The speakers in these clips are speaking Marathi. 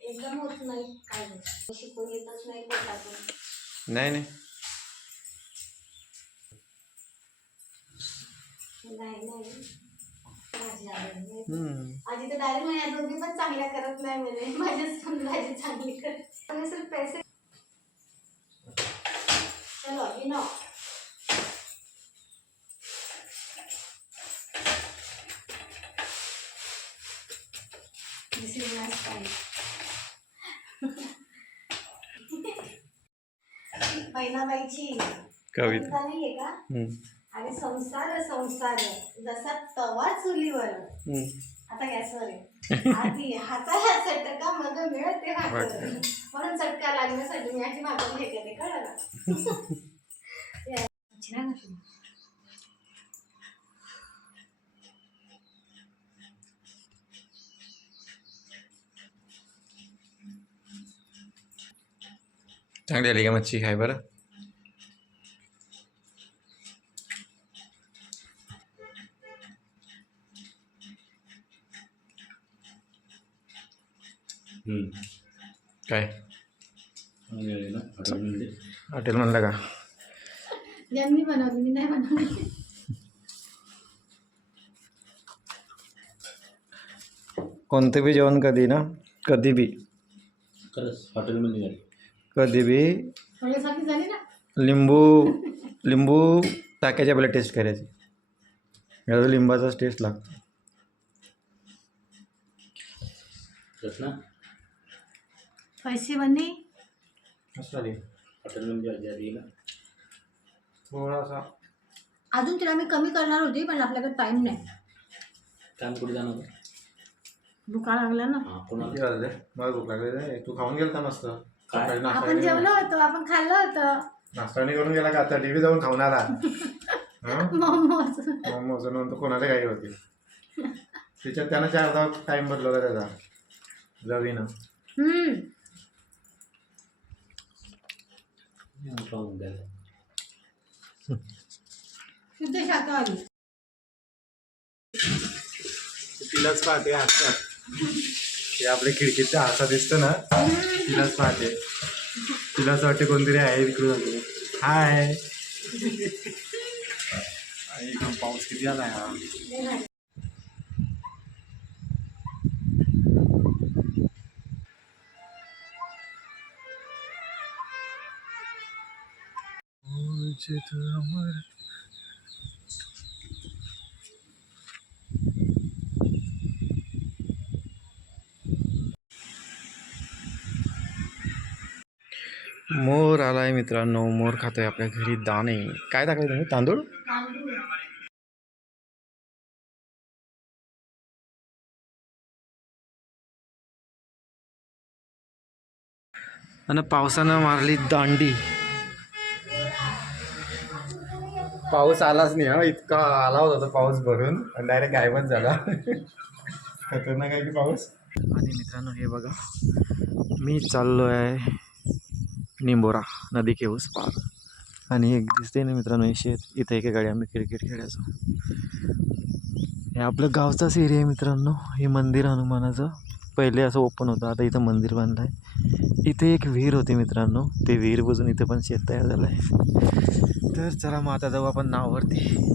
एकदम होत नाही, काय नाही, शिकून येतच नाही पोटातून. नाही नाही आजी तर डायरेक्ट माझ्या दोघी पण चांगल्या करत नाही, म्हणजे माझी भाजी चांगली करत पैसे. चलो no this is my style. बहिणाबाईची कविता नाहीये का? आणि संसार संसार जसा तवा चुलीवर, आता गॅसवर आहे, आधी हाताला चटका मग मिळते भाकर, म्हणून चटका लागण्यासाठी मी अशी भाकर घेते, ते कळलं ना. चांगली आली का मच्छी? खाय बरं. काय हॉटेल म्हणलं का? ज्यांनी बनवली, मी नाही बनवली. कोणतं बी जेवण कधी ना, कधी बी खरंच हॉटेलमध्ये कधी बी झाली ना, लिंबू टाकायची, आपल्याला टेस्ट करायची. याचा लिंबाचाच टेस्ट लागतो. पैसे बनी हॉटेलमध्ये थोडासा अजून तिला मी कमी करणार होती, पण आपल्याकडे टाइम नाही. काम कुठे जाणार होतं? भुका लागला ना. मला भूक लागली. तू खाऊन गेल का? मस्त आपण जेवलो होतो, आपण खाल्लं होतं. नाश्ताने करून गेला का? आता टीव्ही जाऊन खाऊन आला. मोमोज नंतर कोणाला काही होती त्याच्यात, त्यानं 4दा टाइम बदलवला त्याचा रवीनं. शुद्ध शाकाहारी. तिलाच पाहते हसतात. ते आपल्या खिडकीचा हासा दिसतो ना, तिलाच पाहते. तिलाच वाटते कोणतरी आहे इकडून. हाय. इकडून पाऊस किती आला हा. मोर आलाय मित्रांनो. मोर खातोय आपल्या घरी दाणे. काय टाकले तुम्ही? तांदूळ. आणि पावसानं मारली दांडी. पाऊस आलाच नाही हा. इतका आला होता तो पाऊस भरून, डायरेक्ट गायबच झाला. खतरनाक आहे की पाऊस. आणि मित्रांनो हे बघा, मी चाललो आहे निंबोरा नदी के उस पार. आणि एक दिसते ना मित्रांनो, शेत. इथं एका गाडी आम्ही क्रिकेट खेळायचो. हे आपलं गावचाच एरिया आहे मित्रांनो. हे मंदिर हनुमानाचं पहिले असं ओपन होतं, आता इथं मंदिर बांधलं आहे. इथे एक विहीर होती मित्रांनो, ते विहीर बुजून इथं पण शेत तयार झालं आहे. तर चला मग आता जाऊ आपण नाववरती.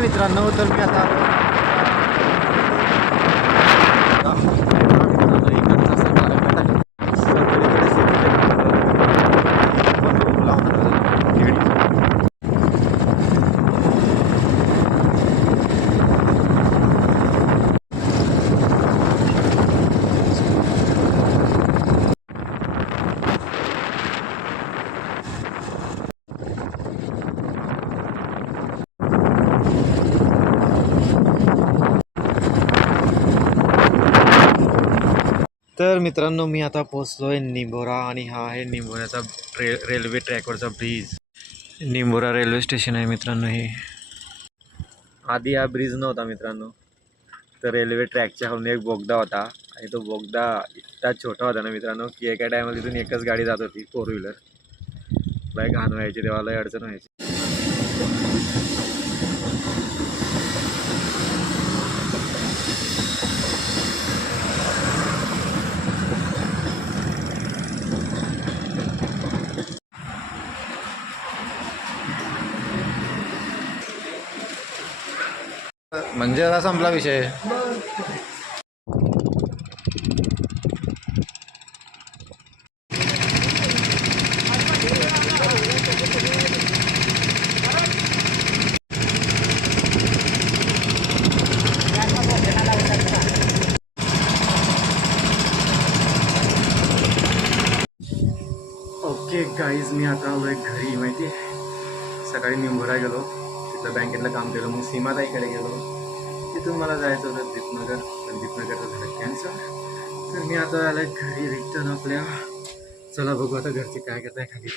मित्रांनो, तर मी आता तर मित्रांनो मी आता पोचलो आहे निंभोरा आणि हा आहे निंभोऱ्याचा railway ट्रॅकवरचा bridge. Nimbhora railway station आहे मित्रांनो हे. आधी हा ब्रिज नव्हता मित्रांनो, तर रेल्वे ट्रॅकच्या खालून एक बोगदा होता आणि तो बोगदा इतका छोटा होता ना मित्रांनो की एका टायमाला तिथून एकच गाडी जात होती, 4 व्हीलर. लय घाण व्हायची तेव्हा, लय अडचण व्हायची. म्हणजे आता संपला विषय. ओके गाईज, मी आता आलो आहे घरी. माहिती आहे, सकाळी निंभोरा गेलो, तिथं बँकेतलं काम केलं, मग सीमाताईकडे गेलो. तिथून मला जायचं होतं दीपनगर, पण दीपनगरचं झालं कॅन्सल. तर मी आता आलो आहे घरी रिटर्न आपल्या. चला बघू आता घरचे काय करत आहे खाली.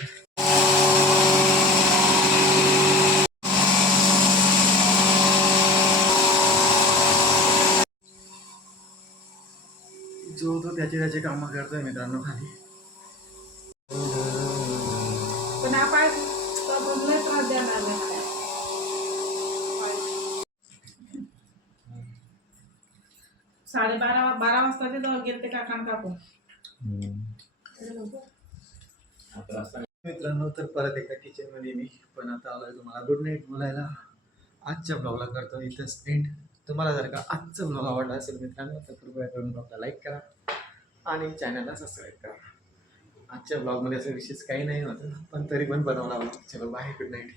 जो तो त्याचे कामं करतोय मित्रांनो खाली. पण आपण लय त्रास देणार नाही. 12:30 वाजता ते जवळ गेले ते का काम कापून. मित्रांनो तर परत एकदा किचनमध्ये मी पण आता आलोय तुम्हाला गुड नाईट बोलायला. आजच्या ब्लॉगला करतो इथंच एंड. तुम्हाला जर का आजचा ब्लॉग आवडला असेल मित्रांनो तर कृपया करून ब्लॉगला लाईक करा आणि चॅनलला सबस्क्राईब करा. आजच्या ब्लॉगमध्ये असं विशेष काही नाही होतं, पण तरी पण बनवला. चलो बाय, गुड नाईट.